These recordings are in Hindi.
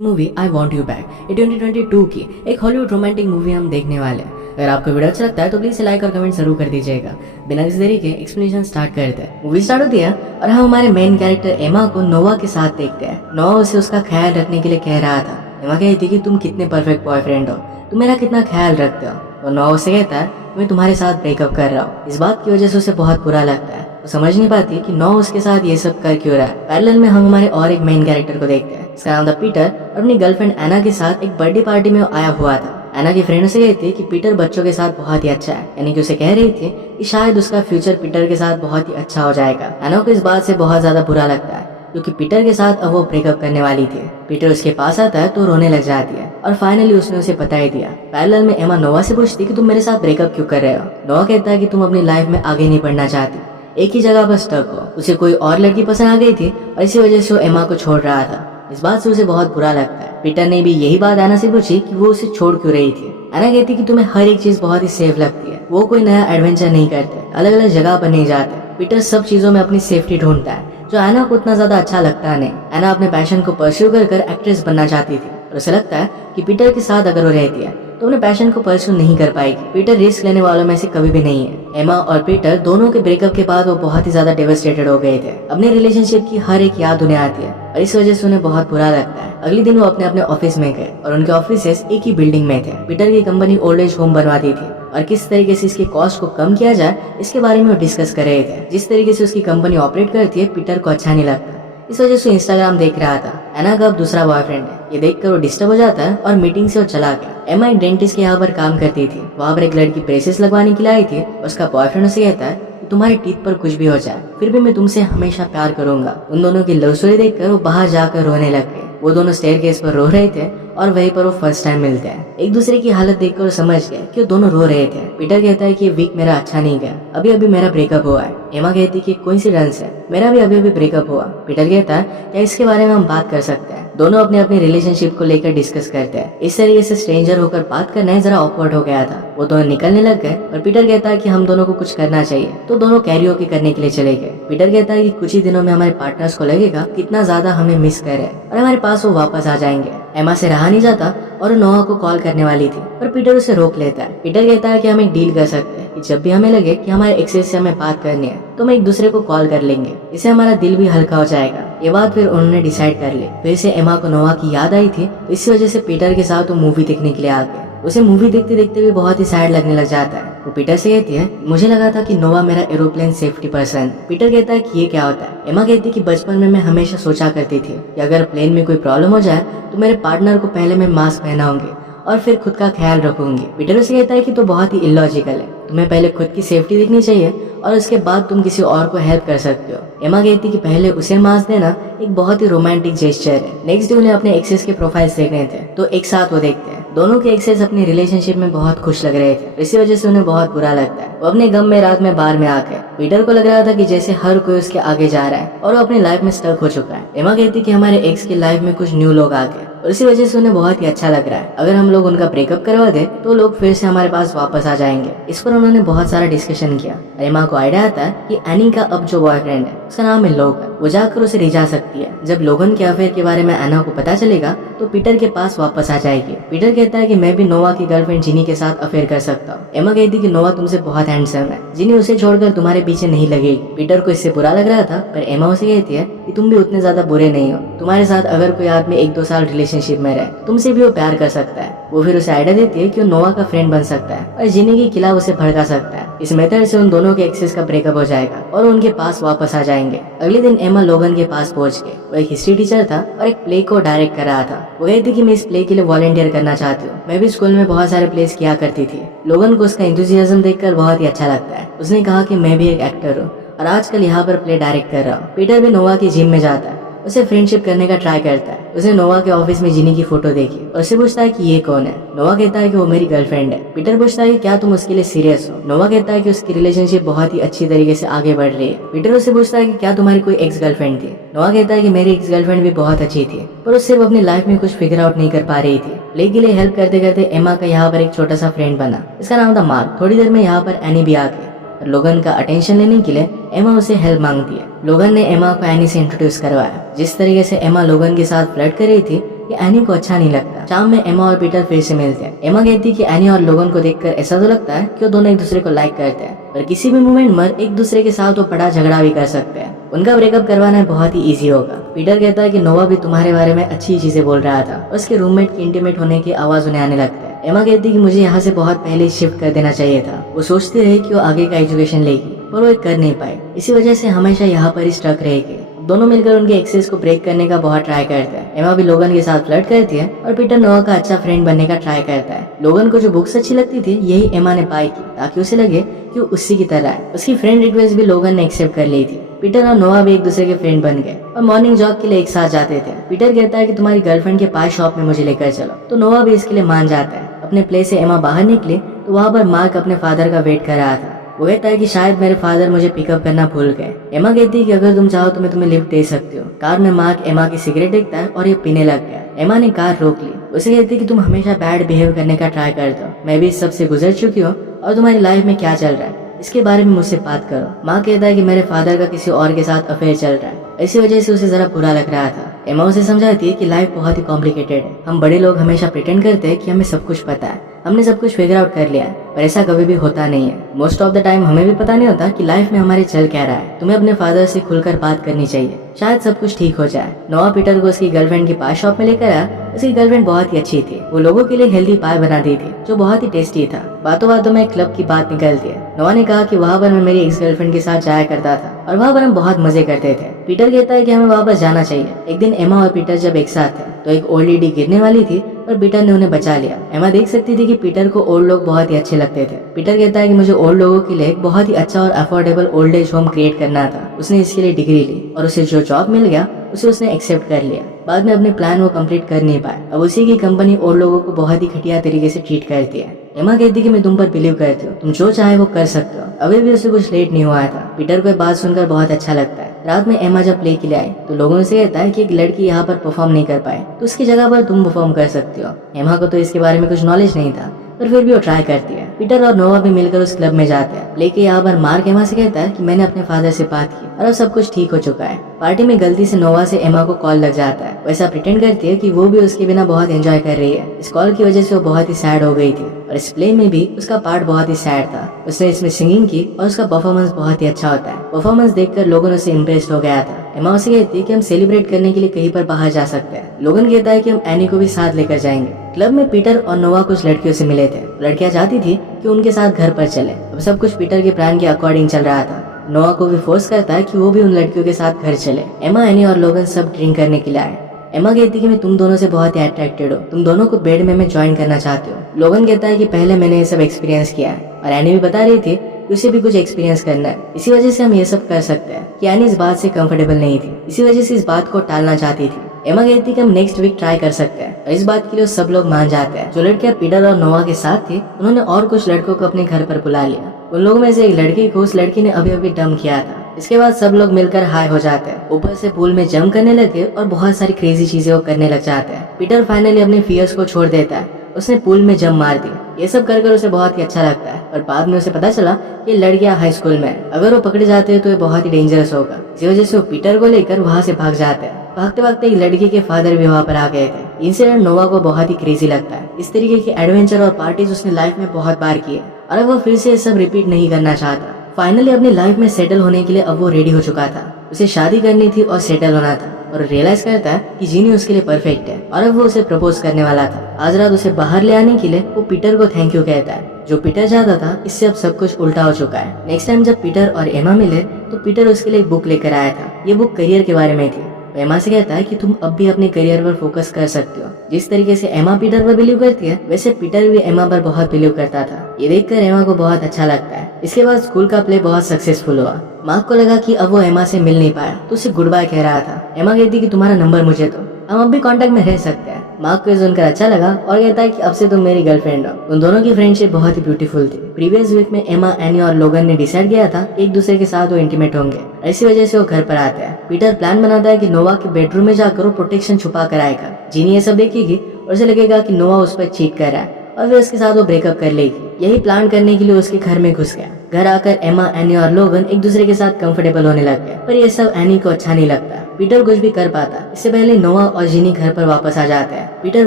Movie I want you back ये 2022 की एक हॉलीवुड रोमांटिक मूवी हम देखने वाले हैं। अगर आपको वीडियो अच्छा लगता है तो प्लीज लाइक और कमेंट जरूर कर दीजिएगा। बिना किसी देरी के एक्सप्लेनेशन स्टार्ट करते हैं। मूवी स्टार्ट होती है और हम हमारे मेन कैरेक्टर एमा को नोवा के साथ देखते हैं। नोवा उसे उसका ख्याल रखने के लिए कह रहा था। एमा कहती थी कि तुम कितने परफेक्ट बॉयफ्रेंड हो, तुम मेरा कितना ख्याल रखते हो। तो नोवा उसे कहता है मैं तुम्हारे साथ ब्रेकअप कर रहा हूँ। इस बात की वजह से उसे बहुत बुरा लगता है। वो समझ नहीं पाती कि नौ उसके साथ ये सब कर क्यों रहा है। पैरेलल में हम हमारे और एक मेन कैरेक्टर को देखते हैं। इसका नाम था पीटर और अपनी गर्लफ्रेंड एना के साथ एक बर्थडे पार्टी में आया हुआ था। एना की फ्रेंड से कहती थी कि पीटर बच्चों के साथ बहुत ही अच्छा है, यानी कि उसे कह रही थी कि शायद उसका फ्यूचर पीटर के साथ बहुत ही अच्छा हो जाएगा। एना को इस बात से बहुत ज्यादा बुरा लगता है क्योंकि पीटर के साथ अब वो ब्रेकअप करने वाली थी। पीटर उसके पास आता है तो रोने लग जाती है और फाइनली उसने उसे बता ही दिया। पैरेलल में एमा नोवा से पूछती कि तुम मेरे साथ ब्रेकअप क्यों कर रहे हो। नोवा कहता है कि तुम अपनी लाइफ में आगे नहीं बढ़ना चाहती, एक ही जगह पर स्टक हो। उसे कोई और लड़की पसंद आ गई थी और इसी वजह से वो एमा को छोड़ रहा था। इस बात से उसे बहुत बुरा लगता है। पीटर ने भी यही बात एना से पूछी कि वो उसे छोड़ क्यों रही थी। एना कहती कि तुम्हें हर एक चीज बहुत ही सेफ लगती है, वो कोई नया एडवेंचर नहीं करते, अलग अलग जगह पर नहीं जाते। पीटर सब चीजों में अपनी सेफ्टी ढूंढता है जो एना को उतना ज्यादा अच्छा लगता नहीं। एना अपने पैशन को परस्यू कर एक्ट्रेस बनना चाहती थी और उसे लगता है कि पीटर के साथ अगर वो रहती है तो अपने पैशन को परस्यू नहीं कर पाएगी। पीटर रिस्क लेने वालों में से कभी भी नहीं है। एमा और पीटर दोनों के ब्रेकअप के बाद वो बहुत ही ज्यादा डेवास्टेटेड हो गए थे। अपने रिलेशनशिप की हर एक याद उन्हें आती है और इस वजह से उन्हें बहुत बुरा लगता है। अगले दिन वो अपने अपने ऑफिस में गए और उनके ऑफिसेस एक ही बिल्डिंग में थे। पीटर की कंपनी ओल्ड एज होम बनवाती थी और किस तरीके से इसकी कॉस्ट को कम किया जाए इसके बारे में वो डिस्कस कर रहे थे। जिस तरीके से उसकी कंपनी ऑपरेट करती है पीटर को अच्छा नहीं लगता। इस वजह से इंस्टाग्राम देख रहा था। एना का अब दूसरा बॉयफ्रेंड है, ये देखकर वो डिस्टर्ब हो जाता है और मीटिंग से वो चला गया। एमा एक डेंटिस्ट के यहाँ पर काम करती थी। वहाँ पर एक लड़की ब्रेसेस लगवाने के लिए आई थी। उसका बॉयफ्रेंड उसे कहता है कि तुम्हारे टीथ पर कुछ भी हो जाए फिर भी मैं तुमसे हमेशा प्यार करूंगा। उन दोनों की लव स्टोरी देखकर वो बाहर जाकर रोने लग गए। वो दोनों स्टेयरकेस पर रो रहे थे और वहीं पर वो फर्स्ट टाइम मिलते हैं। एक दूसरे की हालत देखकर वो समझ गए कि वो दोनों रो रहे थे। पीटर कहता है कि ये वीक मेरा अच्छा नहीं गया, अभी अभी मेरा ब्रेकअप हुआ है। एमा कहती कि कोइंसिडेंस है, मेरा भी अभी अभी ब्रेकअप हुआ। पीटर कहता है क्या इसके बारे में हम बात कर सकते हैं। दोनों अपने अपने रिलेशनशिप को लेकर डिस्कस करते हैं। इस तरीके से स्ट्रेंजर होकर बात करना जरा ऑकवर्ड हो गया था। वो दोनों निकलने लग गए और पीटर कहता है कि हम दोनों को कुछ करना चाहिए, तो दोनों कैरियोके करने के लिए चले गए। पीटर कहता है कि कुछ ही दिनों में हमारे पार्टनर्स को लगेगा कितना ज्यादा हमें मिस करे और हमारे पास वो वापस आ जाएंगे। एमा से रहा नहीं जाता और नोआ को कॉल करने वाली थी पर पीटर उसे रोक लेता है। पीटर कहता है कि हम एक डील कर सकते हैं कि जब भी हमें लगे कि हमारे एक्सेस से हमें बात करनी है तो हम एक दूसरे को कॉल कर लेंगे, इससे हमारा दिल भी हल्का हो जाएगा। ये बात फिर उन्होंने डिसाइड कर ली। फिर से एमा को नोआ की याद आई थी तो इसी वजह से पीटर के साथ वो मूवी देखने के लिए आ गए। उसे मूवी देखते देखते भी बहुत ही सैड लगने लग जाता है। वो पीटर से कहती है मुझे लगा था कि नोवा मेरा एरोप्लेन सेफ्टी पर्सन। पीटर कहता है कि ये क्या होता है। एमा कहती है कि बचपन में मैं हमेशा सोचा करती थी कि अगर प्लेन में कोई प्रॉब्लम हो जाए तो मेरे पार्टनर को पहले मैं मास्क पहनाऊंगी और फिर खुद का ख्याल रखूंगी। पीटर उसे कहता है कि तो बहुत ही इलॉजिकल है, तुम्हें पहले खुद की सेफ्टी देखनी चाहिए और उसके बाद तुम किसी और को हेल्प कर सकते हो। एमा कहती कि पहले उसे मास्क देना एक बहुत ही रोमांटिक जेस्चर है। नेक्स्ट डे उन्हें अपने एक्सेस के प्रोफाइल्स देखने थे तो एक साथ वो देखते हैं। दोनों के एक्सेस अपनी रिलेशनशिप में बहुत खुश लग रहे थे, इसी वजह से उन्हें बहुत बुरा लगता है। वो अपने गम में रात में बार में आके पीटर को लग रहा था कि जैसे हर कोई उसके आगे जा रहा है और वो अपनी लाइफ में स्टक हो चुका है। एमा कहती कि हमारे एक्स की लाइफ में कुछ न्यू लोग आ गए और इसी वजह से उन्हें बहुत ही अच्छा लग रहा है। अगर हम लोग उनका ब्रेकअप करवा दे तो लोग फिर से हमारे पास वापस आ जाएंगे। इस पर उन्होंने बहुत सारा डिस्कशन किया। एमा को आइडिया आता है कि एनी का अब जो बॉयफ्रेंड है उसका नाम है लोगन, वो जाकर उसे रिझा सकती है। जब लोगन के अफेयर के बारे में एना को पता चलेगा तो पीटर के पास वापस आ जाएगी। पीटर कहता है कि मैं भी नोवा की गर्लफ्रेंड जिनी के साथ अफेयर कर सकता हूँ। एमा कहती कि नोवा तुमसे बहुत हैंडसम है, जिनी उसे छोड़कर तुम्हारे पीछे नहीं लगेगी। पीटर को इससे बुरा लग रहा था पर एमा उसे कहती है कि तुम भी उतने ज्यादा बुरे नहीं हो, तुम्हारे साथ अगर कोई आदमी 1-2 साल रिलेशनशिप में रहे तुमसे भी वो प्यार कर सकता है। वो फिर उसे आइडिया देती है कि वो नोवा का फ्रेंड बन सकता है और जिनी के खिलाफ उसे भड़का सकता है। इस मेथड से उन दोनों के एक्सेस का ब्रेकअप हो जाएगा और उनके पास वापस आ जाएंगे। अगले दिन एमा लोगन के पास पहुंच गए। वो एक हिस्ट्री टीचर था और एक प्ले को डायरेक्ट कर रहा था। वो कहती कि मैं इस प्ले के लिए वॉलंटियर करना चाहती हूँ, मैं भी स्कूल में बहुत सारे प्लेस किया करती थी। लोगन को उसका एंथुसियाज्म देखकर बहुत ही अच्छा लगता है। उसने कहा कि मैं भी एक एक्टर हूँ और आजकल यहाँ पर प्ले डायरेक्ट कर रहा हूँ। पीटर भी नोवा की जिम में जाता है, उसे फ्रेंडशिप करने का ट्राई करता है। उसने नोवा के ऑफिस में जिनी की फोटो देखी और उससे पूछता है कि ये कौन है। नोवा कहता है कि वो मेरी गर्लफ्रेंड है। पीटर पूछता है कि क्या तुम उसके लिए सीरियस हो। नोवा कहता है कि उसकी रिलेशनशिप बहुत ही अच्छी तरीके से आगे बढ़ रही है। पीटर उससे पूछता है कि क्या तुम्हारी कोई एक्स गर्लफ्रेंड थी। नोवा कहता है कि मेरी एक्स गर्लफ्रेंड भी बहुत अच्छी थी पर वो सिर्फ अपनी लाइफ में कुछ फिगर आउट नहीं कर पा रही थी। प्ले के लिए हेल्प करते करते एमा का यहाँ पर एक छोटा सा फ्रेंड बना, इसका नाम था मार्क। थोड़ी देर में यहाँ पर एनी भी आ गई और लोगन का अटेंशन लेने के लिए एमा उसे हेल्प मांगती है। लोगन ने एमा को एनी से इंट्रोड्यूस करवाया। जिस तरीके से एमा लोगन के साथ फ्लर्ट कर रही थी कि एनी को अच्छा नहीं लगता। शाम में एमा और पीटर फिर से मिलते हैं। एमा कहती है कि एनी और लोगन को देखकर ऐसा तो लगता है कि वो दोनों एक दूसरे को लाइक करते हैं, पर किसी भी मोमेंट में एक दूसरे के साथ वो बड़ा झगड़ा भी कर सकते हैं। उनका ब्रेकअप करवाना बहुत ही इजी होगा। पीटर कहता है कि नोवा भी तुम्हारे बारे में अच्छी चीजें बोल रहा था। उसके रूममेट की इंटीमेट होने की आवाज उन्हें आने लगता है। एमा कहती है कि मुझे यहाँ से बहुत पहले शिफ्ट कर देना चाहिए था। वो सोचती रही कि वो आगे का एजुकेशन लेगी, पर वो कर नहीं पाई। इसी वजह से हमेशा यहाँ पर ही स्टक रहेगी। दोनों मिलकर उनके एक्सेस को ब्रेक करने का बहुत ट्राई करते हैं। एमा भी लोगन के साथ फ्लर्ट करती है और पीटर नोवा का अच्छा फ्रेंड बनने का ट्राई करता है। लोगन को जो बुक्स अच्छी लगती थी यही एमा ने बाय की ताकि उसे लगे कि वो उसी की तरह है। उसकी फ्रेंड रिक्वेस्ट भी लोगन ने एक्सेप्ट कर ली थी। पीटर और नोवा भी एक दूसरे के फ्रेंड बन गए और मॉर्निंग जॉग के लिए एक साथ जाते थे। पीटर कहता है कि तुम्हारी गर्लफ्रेंड के पास शॉप में मुझे लेकर चलो, तो नोवा भी इसके लिए मान जाता है। अपने प्लेस से एमा बाहर निकली तो वहाँ पर मार्क अपने फादर का वेट कर रहा था। वो कहता है कि शायद मेरे फादर मुझे पिकअप करना भूल गए। एमा कहती है कि अगर तुम चाहो तो मैं तुम्हें लिफ्ट दे सकती हूँ। कार में मार्क एमा की सिगरेट देखता है और ये पीने लग गया। एमा ने कार रोक ली। उसे कहती है कि तुम हमेशा बैड बिहेव करने का ट्राई करते हो। मैं भी इस सब से गुजर चुकी हूँ और तुम्हारी लाइफ में क्या चल रहा है इसके बारे में मुझसे बात करो। माँ कहता है कि मेरे फादर का किसी और के साथ अफेयर चल रहा है, इसी वजह से उसे जरा बुरा लग रहा था। एमा उसे समझाती है कि लाइफ बहुत ही कॉम्प्लिकेटेड है। हम बड़े लोग हमेशा प्रिटेंड करते हैं कि हमें सब कुछ पता है, हमने सब कुछ फिगर आउट कर लिया है, पर ऐसा कभी भी होता नहीं है। मोस्ट ऑफ द टाइम हमें भी पता नहीं होता कि लाइफ में हमारे चल क्या रहा है। तुम्हें अपने फादर से खुलकर बात करनी चाहिए, शायद सब कुछ ठीक हो जाए। नोवा पीटर को उसकी गर्लफ्रेंड के पास शॉप में लेकर आया। उसकी गर्लफ्रेंड बहुत ही अच्छी थी। वो लोगों के लिए हेल्दी पाई बनाती थी जो बहुत ही टेस्टी था। बातों बातों में क्लब की बात निकलती है। नोवा ने कहा कि वहाँ पर मैं मेरी एक्स गर्लफ्रेंड के साथ जाया करता था और वहाँ पर हम बहुत मजे करते थे। पीटर कहता है कि हमें वापस जाना चाहिए। एक दिन एमा और पीटर जब एक साथ थे तो एक ओल्ड लेडी गिरने वाली थी और पीटर ने उन्हें बचा लिया। एमा देख सकती थी कि पीटर को ओल्ड लोग बहुत ही अच्छे लगते थे। पीटर कहता है कि मुझे ओल्ड लोगों के लिए एक बहुत ही अच्छा और affordable old age home create करना था। उसने इसके लिए डिग्री ली और उसे जो जॉब मिल गया उसे उसने एक्सेप्ट कर लिया। बाद में अपने प्लान वो कंप्लीट कर नहीं पाए। अब उसी की कंपनी ओल्ड लोगों को बहुत ही घटिया तरीके से ट्रीट करती है। एमा कहती कि मैं तुम पर बिलीव करती हूँ, तुम जो चाहे वो कर सकते हो। अभी भी उसे कुछ लेट नहीं हुआ था। पीटर को बात सुनकर बहुत अच्छा लगता है। रात में एमा जब प्ले के लिए आई तो लोगों से कहता है कि एक लड़की यहाँ पर परफॉर्म नहीं कर पाए तो उसकी जगह पर तुम परफॉर्म कर सकती हो। एमा को तो इसके बारे में कुछ नॉलेज नहीं था, पर फिर भी वो ट्राई करती है। पीटर और नोवा भी मिलकर उस क्लब में जाते हैं। लेकिन यहाँ पर मार्क एमा से कहता है कि मैंने अपने फादर से बात की और अब सब कुछ ठीक हो चुका है। पार्टी में गलती से नोवा से एमा को कॉल लग जाता है। वैसा प्रिटेंड करती है कि वो भी उसके बिना बहुत एंजॉय कर रही है। इस कॉल की वजह से वो बहुत ही सैड हो गई थी और इस प्ले में भी उसका पार्ट बहुत ही सैड था। उसने इसमें सिंगिंग की और उसका परफॉर्मेंस बहुत ही अच्छा होता है। परफॉर्मेंस देखकर लोगों ने उसे इम्प्रेस्ड हो गया था। एमा उसे कहती है कि हम सेलिब्रेट करने के लिए कहीं पर बाहर जा सकते हैं। लोगन कहता है कि हम एनी को भी साथ लेकर जाएंगे। क्लब में पीटर और नोवा कुछ लड़कियों से मिले थे। लड़कियां चाहती थी कि उनके साथ घर पर चले। अब सब कुछ पीटर के प्लान के अकॉर्डिंग चल रहा था। नोवा को भी फोर्स करता है कि वो भी उन लड़कियों के साथ घर चले। एमा, एनी और लोगन सब ड्रिंक करने के लिए आए। एमा कहती कि मैं तुम दोनों से बहुत ही अट्रैक्टेड हो, तुम दोनों को बेड में मैं ज्वाइन करना चाहती हूँ। लोगन कहता है कि पहले मैंने ये सब एक्सपीरियंस किया है और एनी भी बता रही थी कि उसे भी कुछ एक्सपीरियंस करना है, इसी वजह से हम ये सब कर सकते हैं। कि एनी इस बात से कंफर्टेबल नहीं थी, इसी वजह से इस बात को टालना चाहती थी। एमा कहती कि हम नेक्स्ट वीक ट्राई कर सकते हैं और इस बात के लिए सब लोग मान जाते हैं। जो लड़कियां पीटर और नोवा के साथ थी उन्होंने और कुछ लड़कों को अपने घर पर बुला लिया। उन लोगों में से एक लड़की को उस लड़की ने अभी अभी डम किया था। इसके बाद सब लोग मिलकर हाई हो जाते हैं। ऊपर से पूल में जंप करने लगे और बहुत सारी क्रेजी चीजें वो करने लग जाते हैं। पीटर फाइनली अपने फियर्स को छोड़ देता है। उसने पूल में जंप मार दी। ये सब कर उसे बहुत ही अच्छा लगता है और बाद में उसे पता चला कि लड़कियां हाई स्कूल में है। अगर वो पकड़े जाते हैं तो ये बहुत ही डेंजरस होगा। इसी वजह से वो पीटर को लेकर वहाँ से भाग जाते हैं। भागते भागते एक लड़की के फादर भी वहाँ पर आ गए थे। इंसिडेंट नोवा को बहुत ही क्रेजी लगता है। इस तरीके की एडवेंचर और पार्टीज उसने लाइफ में बहुत बार की है और अब वो फिर से ये सब रिपीट नहीं करना चाहता। फाइनली अपनी लाइफ में सेटल होने के लिए अब वो रेडी हो चुका था। उसे शादी करनी थी और सेटल होना था और रियलाइज करता है कि जीनी उसके लिए परफेक्ट है और अब वो उसे प्रपोज करने वाला था। आज रात उसे बाहर ले आने के लिए वो पीटर को थैंक यू कहता है। जो पीटर चाहता था इससे अब सब कुछ उल्टा हो चुका है। नेक्स्ट टाइम जब पीटर और एमा मिले तो पीटर उसके लिए एक बुक लेकर आया था। ये बुक करियर के बारे में थी। एमा से कहता है कि तुम अब भी अपने करियर पर फोकस कर सकते हो। जिस तरीके से एमा पीटर पर बिलीव करती है वैसे पीटर भी एमा पर बहुत बिलीव करता था। ये देखकर एमा को बहुत अच्छा लगता है। इसके बाद स्कूल का प्ले बहुत सक्सेसफुल हुआ। मार्क को लगा कि अब वो एमा से मिल नहीं पाया तो उसे गुड बाय कह रहा था। एमा कहती कि तुम्हारा नंबर मुझे दो, हम अब भी कांटेक्ट में रह सकते हैं। मार्क को सुनकर अच्छा लगा और कहता है कि अब से तुम मेरी गर्लफ्रेंड हो। उन दोनों की फ्रेंडशिप बहुत ही ब्यूटीफुल थी। प्रीवियस वीक में एमा, एनी और लोगन ने डिसाइड किया था एक दूसरे के साथ वो इंटीमेट होंगे। इसी वजह से वो घर पर आते हैं। पीटर प्लान बनाता है कि नोवा के बेडरूम में जाकर वो प्रोटेक्शन छुपा कर आएगा। जीनी ये सब देखेगी और उसे लगेगा कि नोवा उस पर चीट कर रहा है और फिर उसके साथ वो ब्रेकअप कर लेगी। यही प्लान करने के लिए उसके घर में घुस गया। घर आकर एमा, एनी और लोगन एक दूसरे के साथ कंफर्टेबल होने लग गए, पर ये सब एनी को अच्छा नहीं लगता। पीटर कुछ भी कर पाता इससे पहले नोवा और जिनी घर पर वापस आ जाता है। पीटर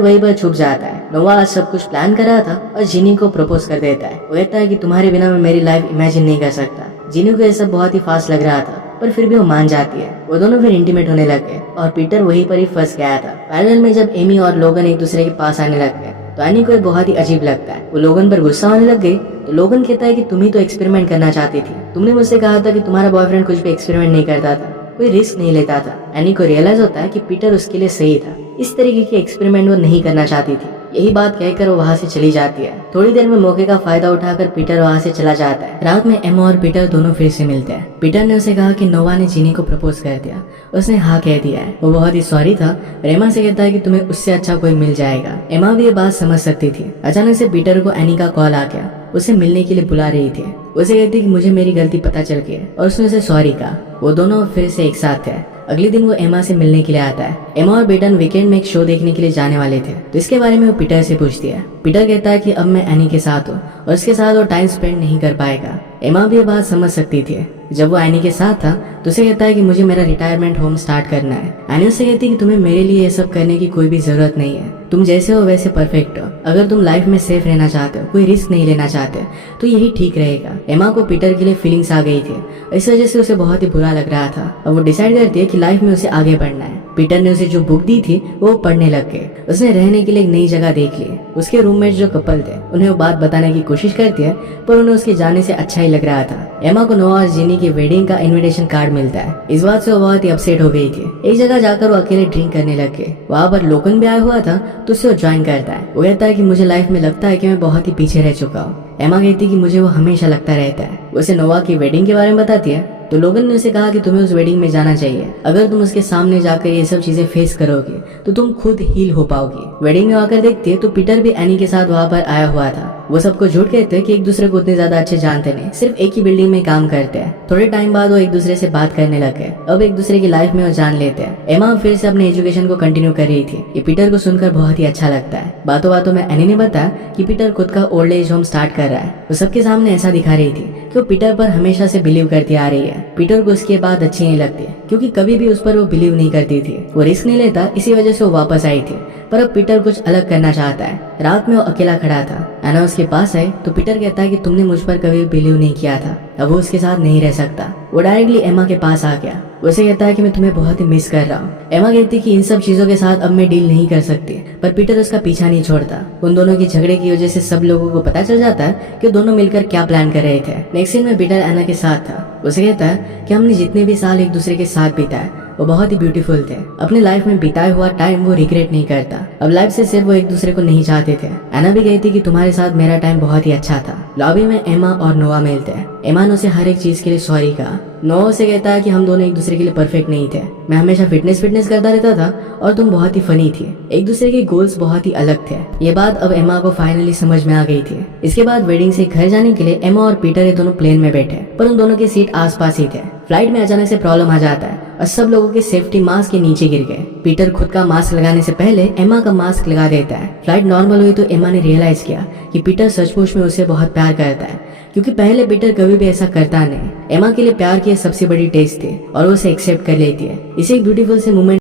वहीं पर छुप जाता है। नोवा आज सब कुछ प्लान कर रहा था और जिनी को प्रपोज कर देता है। वो कहता है कि तुम्हारे बिना मैं मेरी लाइफ इमेजिन नहीं कर सकता। जिनी को ये सब बहुत ही फास्ट लग रहा था पर फिर भी वो मान जाती है। वो दोनों फिर इंटीमेट होने लग गए और पीटर वहीं पर ही फंस गया था। पैरेलल में जब एमी और लोगन एक दूसरे के पास आने लग गए तो एनी को ये बहुत ही अजीब लगता है। वो लोगन पर गुस्सा होने लग गई तो लोगन कहता है कि तुम ही तो एक्सपेरिमेंट करना चाहती थी। तुमने मुझसे कहा था कि तुम्हारा बॉयफ्रेंड कुछ भी एक्सपेरिमेंट नहीं करता था, कोई रिस्क नहीं लेता था। एनी को रियलाइज होता है कि पीटर उसके लिए सही था। इस तरीके की एक्सपेरिमेंट वो नहीं करना चाहती थी। यही बात कहकर वो वहाँ से चली जाती है। थोड़ी देर में मौके का फायदा उठाकर पीटर वहाँ से चला जाता है। रात में एमा और पीटर दोनों फिर से मिलते हैं। पीटर ने उसे कहा कि नोवा ने जिनी को प्रपोज कर दिया। उसने हाँ कह दिया है। वो बहुत ही सॉरी था। एमा से कहता है कि तुम्हें उससे अच्छा कोई मिल जाएगा। एमा भी ये बात समझ सकती थी। अचानक से पीटर को एनी का कॉल आ गया। उसे मिलने के लिए बुला रही थी। उसे कहती कि मुझे मेरी गलती पता चल गई है और उसने उसे सॉरी कहा। वो दोनों फिर से एक साथ थे। अगले दिन वो एमा से मिलने के लिए आता है। एमा और पीटर वीकेंड में एक शो देखने के लिए जाने वाले थे तो इसके बारे में वो पीटर से पूछती है। पीटर कहता है कि अब मैं एनी के साथ हूँ और उसके साथ वो टाइम स्पेंड नहीं कर पाएगा। एमा भी ये बात समझ सकती थी। जब वो एनी के साथ था तो उसे कहता है कि मुझे मेरा रिटायरमेंट होम स्टार्ट करना है। एनी उससे कहती है कि तुम्हें मेरे लिए ये सब करने की कोई भी जरूरत नहीं है। तुम जैसे हो वैसे परफेक्ट हो। अगर तुम लाइफ में सेफ रहना चाहते हो, कोई रिस्क नहीं लेना चाहते तो यही ठीक रहेगा। एमा को पीटर के लिए फीलिंग्स आ गई थी। इस वजह से उसे बहुत ही बुरा लग रहा था। अब वो डिसाइड करती है कि लाइफ में उसे आगे बढ़ना है। पीटर ने उसे जो बुक दी थी वो पढ़ने लग गए। उसने रहने के लिए एक नई जगह देख ली। उसके रूममेट जो कपल थे उन्हें वो बात बताने की कोशिश करती है पर उन्हें उसके जाने से अच्छा ही लग रहा था। एमा को नोवा और जिनी की वेडिंग का इनविटेशन कार्ड मिलता है। इस बात से वो बहुत ही अपसेट हो गई थी। एक जगह जाकर वो अकेले ड्रिंक करने लग गए। वहाँ पर लोकन भी आया हुआ था तो उसे वो ज्वाइन करता है। वो कहता है कि मुझे लाइफ में लगता है कि मैं बहुत ही पीछे रह चुका हूँ। एमा कहती है कि मुझे वो हमेशा लगता रहता है। उसे नोवा की वेडिंग के बारे में बताती है तो लोगन ने उसे कहा कि तुम्हें उस वेडिंग में जाना चाहिए। अगर तुम उसके सामने जाकर ये सब चीजें फेस करोगे तो तुम खुद हील हो पाओगी। वेडिंग में आकर देखती है तो पीटर भी एनी के साथ वहाँ पर आया हुआ था। वो सबको झूठ कहते हैं कि एक दूसरे को उतने ज्यादा अच्छे जानते नहीं, सिर्फ एक ही बिल्डिंग में काम करते हैं। थोड़े टाइम बाद वो एक दूसरे से बात करने लगे। अब एक दूसरे की लाइफ में वो जान लेते हैं। एमा फिर से अपने एजुकेशन को कंटिन्यू कर रही थी। ये पीटर को सुनकर बहुत ही अच्छा लगता है। बातों बातों में एनी ने बताया कि पीटर खुद का ओल्ड एज होम स्टार्ट कर रहा है। वो सबके सामने ऐसा दिखा रही थी कि वो पीटर पर हमेशा से बिलीव करती आ रही है। पीटर को उसकी बात अच्छी नहीं लगती क्योंकि कभी भी उस पर वो बिलीव नहीं करती थी। वो रिस्क नहीं लेता, इसी वजह से वो वापस आई थी। पर अब पीटर कुछ अलग करना चाहता है। रात में वो अकेला खड़ा था। एना उसके पास आई तो पीटर कहता है कि तुमने मुझ पर कभी बिलीव नहीं किया था, अब वो उसके साथ नहीं रह सकता। वो डायरेक्टली एमा के पास आ गया। उसे कहता है कि मैं तुम्हें बहुत ही मिस कर रहा हूँ। एमा कहती कि इन सब चीजों के साथ अब मैं डील नहीं कर सकती, पर पीटर उसका पीछा नहीं छोड़ता। उन दोनों की झगड़े की वजह से सब लोगों को पता चल जाता है कि दोनों मिलकर क्या प्लान कर रहे थे। नेक्स्ट सीन में पीटर एना के साथ था। उसे कहता है कि हमने जितने भी साल एक दूसरे के साथ बिताए वो बहुत ही ब्यूटीफुल थे। अपने लाइफ में बिताया हुआ टाइम वो रिग्रेट नहीं करता। अब लाइफ से सिर्फ वो एक दूसरे को नहीं चाहते थे। एना भी कहती कि तुम्हारे साथ मेरा टाइम बहुत ही अच्छा था। लॉबी में एमा और नोवा मिलते हैं। एमा ने उसे हर एक चीज के लिए सॉरी कहा। नोवा से कहता है कि हम दोनों एक दूसरे के लिए परफेक्ट नहीं थे। मैं हमेशा फिटनेस करता रहता था और तुम बहुत ही फनी थी। एक दूसरे के गोल्स बहुत ही अलग थे। ये बात अब एमा को फाइनली समझ में आ गई थी। इसके बाद वेडिंग से घर जाने के लिए एमा और पीटर ये दोनों प्लेन में बैठे, पर उन दोनों के सीट आसपास ही थे। फ्लाइट में अचानक से प्रॉब्लम आ जाता है और सब लोगों के सेफ्टी मास्क के नीचे गिर गए। पीटर खुद का मास्क लगाने से पहले एमा का मास्क लगा देता है। फ्लाइट नॉर्मल हुई तो एमा ने रियलाइज किया कि पीटर सचमुच में उसे बहुत प्यार करता है, क्योंकि पहले पीटर कभी भी ऐसा करता नहीं। एमा के लिए प्यार की सबसे बड़ी टेस्ट थी और वो उसे एक्सेप्ट कर लेती है। इसे एक ब्यूटीफुल से मोमेंट